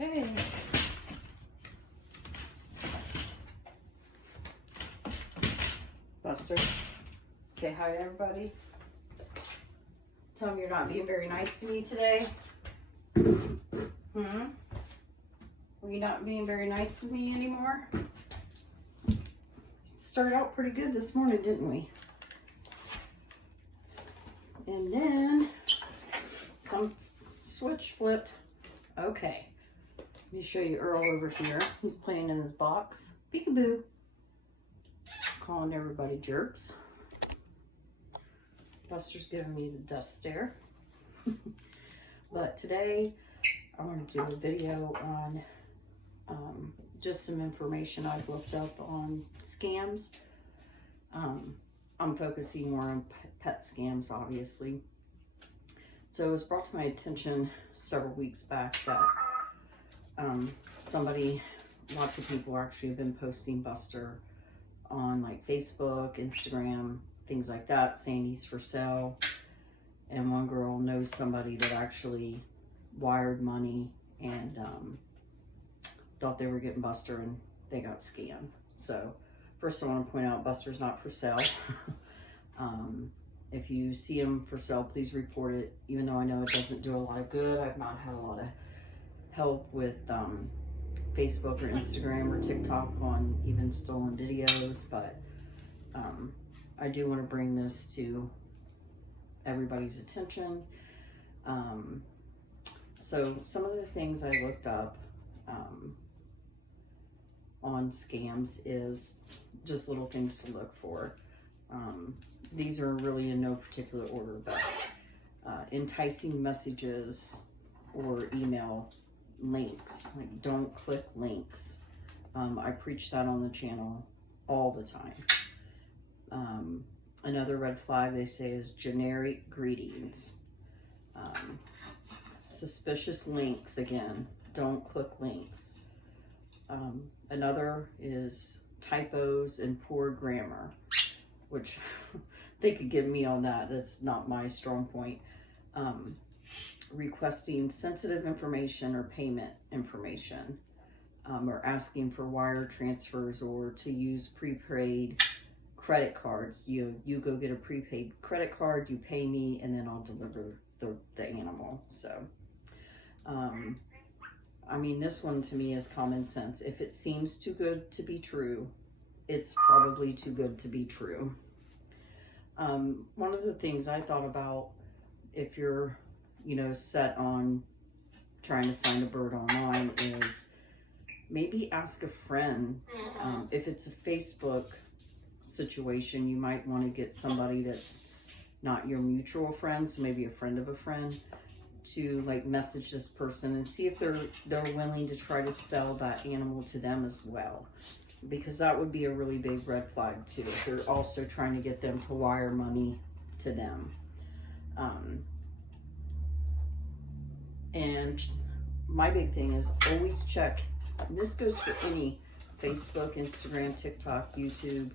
Okay. Buster, say hi to everybody. Tell them you're not being very nice to me today. Were you not being very nice to me anymore? Started out pretty good this morning, didn't we? And then some switch flipped. Okay. Let me show you Earl over here. He's playing in his box. Peekaboo. Calling everybody jerks. Buster's giving me the dust stare. But today I want to do a video on just some information I've looked up on scams. I'm focusing more on pet scams, obviously. So it was brought to my attention several weeks back that lots of people actually have been posting Buster on like Facebook, Instagram, things like that, saying he's for sale. And one girl knows somebody that actually wired money and thought they were getting Buster, and they got scammed. So first I want to point out Buster's not for sale. If you see him for sale, please report it, even though I know it doesn't do a lot of good. I've not had a lot of help with Facebook or Instagram or TikTok on even stolen videos, but I do want to bring this to everybody's attention. So some of the things I looked up on scams is just little things to look for. These are really in no particular order, but enticing messages or email links. Like, don't click links. I preach that on the channel all the time. Another red flag they say is generic greetings. Suspicious links, again, don't click links. Another is typos and poor grammar, which they could give me on that. That's not my strong point. Requesting sensitive information or payment information, or asking for wire transfers or to use prepaid credit cards. You go get a prepaid credit card, you pay me, and then I'll deliver the animal. So, I mean, this one to me is common sense. If it seems too good to be true, it's probably too good to be true. One of the things I thought about, if you're, set on trying to find a bird online, is maybe ask a friend. If it's a Facebook situation, you might want to get somebody that's not your mutual friend, so maybe a friend of a friend, to like message this person and see if they're willing to try to sell that animal to them as well, because that would be a really big red flag too, if they're also trying to get them to wire money to them. And my big thing is always check, and this goes for any Facebook, Instagram, TikTok, YouTube,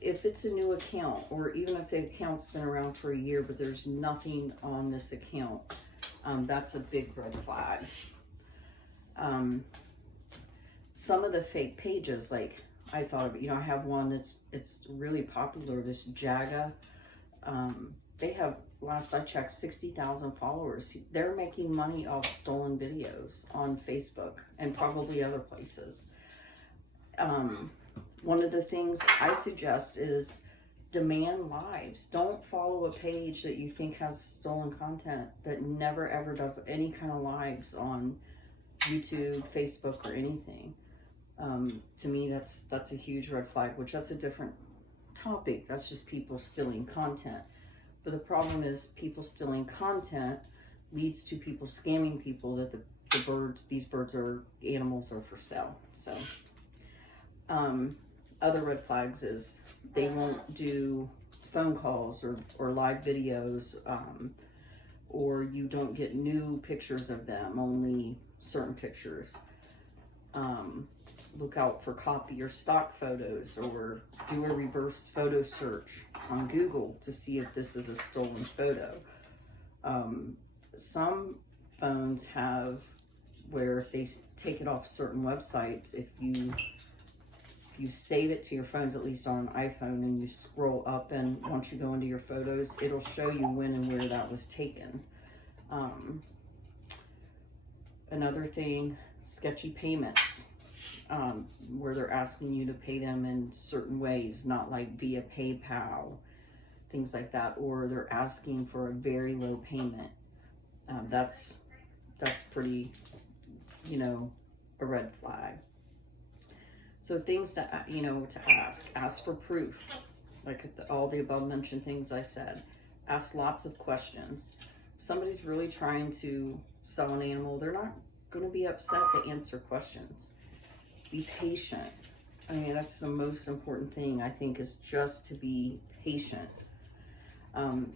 if it's a new account, or even if the account's been around for a year but there's nothing on this account, that's a big red flag. Some of the fake pages, like I thought of, I have one it's really popular, this Jaga. They have, last I checked, 60,000 followers. They're making money off stolen videos on Facebook and probably other places. One of the things I suggest is demand lives. Don't follow a page that you think has stolen content that never ever does any kind of lives on YouTube, Facebook, or anything. To me, that's a huge red flag, which that's a different topic. That's just people stealing content. But the problem is people stealing content leads to people scamming people that these animals are for sale. So, other red flags is they won't do phone calls or live videos, or you don't get new pictures of them, only certain pictures. Look out for copy or stock photos, or do a reverse photo search on Google to see if this is a stolen photo. Some phones have where if they take it off certain websites, if you save it to your phones, at least on an iPhone, and you scroll up, and once you go into your photos, it'll show you when and where that was taken. Another thing, sketchy payments, where they're asking you to pay them in certain ways, not like via PayPal, things like that, or they're asking for a very low payment. That's pretty, you know, a red flag. So things to, you know, to ask for proof, like all the above mentioned things I said. Ask lots of questions. If somebody's really trying to sell an animal, they're not going to be upset to answer questions. Be patient. I mean, that's the most important thing, I think, is just to be patient.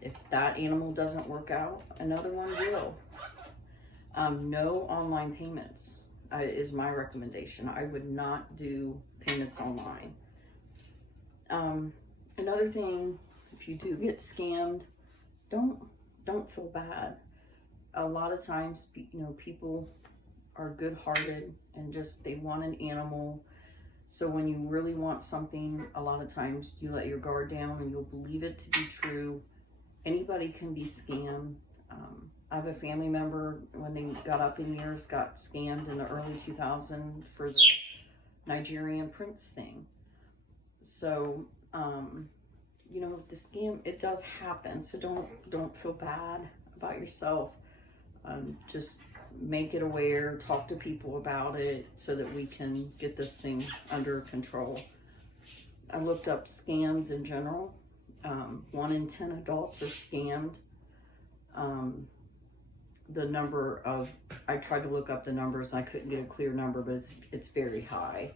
If that animal doesn't work out, another one will. No online payments is my recommendation. I would not do payments online. Another thing, if you do get scammed, don't feel bad. A lot of times, you know, people are good-hearted and just, they want an animal. So when you really want something, a lot of times you let your guard down and you'll believe it to be true. Anybody can be scammed. I have a family member, when they got up in years, got scammed in the early 2000s for the Nigerian prince thing. So, you know, the scam, it does happen. So don't feel bad about yourself. Just make it aware, talk to people about it so that we can get this thing under control. I looked up scams in general. 1 in 10 adults are scammed. The number of, I tried to look up the numbers and I couldn't get a clear number, but it's very high.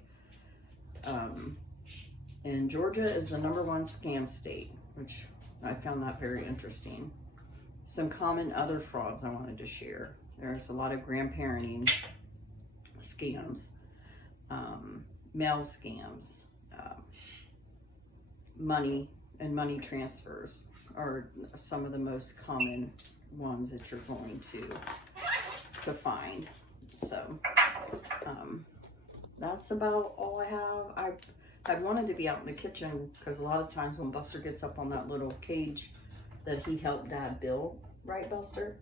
And Georgia is the #1 scam state, which I found that very interesting. Some common other frauds I wanted to share. There's a lot of grandparenting scams, mail scams, money and money transfers are some of the most common ones that you're going to find. So that's about all I have. I wanted to be out in the kitchen because a lot of times when Buster gets up on that little cage that he helped Dad build, right, Buster?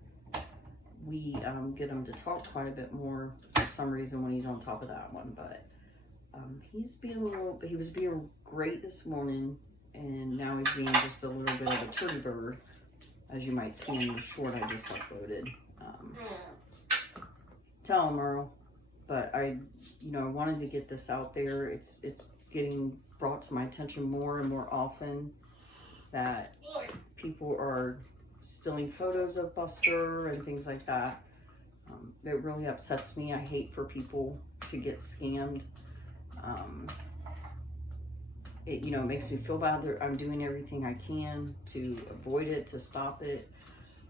We get him to talk quite a bit more for some reason when he's on top of that one. But he was being great this morning, and now he's being just a little bit of a turdy bird, as you might see in the short I just uploaded. Tell him, Earl. But I wanted to get this out there. It's getting brought to my attention more and more often that people are stealing photos of Buster and things like that. It really upsets me. I hate for people to get scammed. It makes me feel bad that I'm doing everything I can to avoid it, to stop it.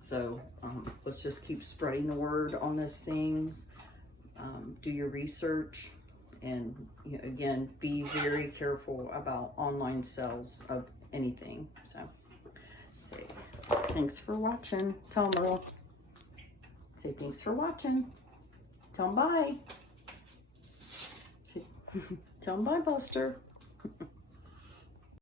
So let's just keep spreading the word on these things. Do your research, and again, be very careful about online sales of anything. So say thanks for watching. Tell them, Earl. Say thanks for watching. Tell them bye. Tell them bye, Buster.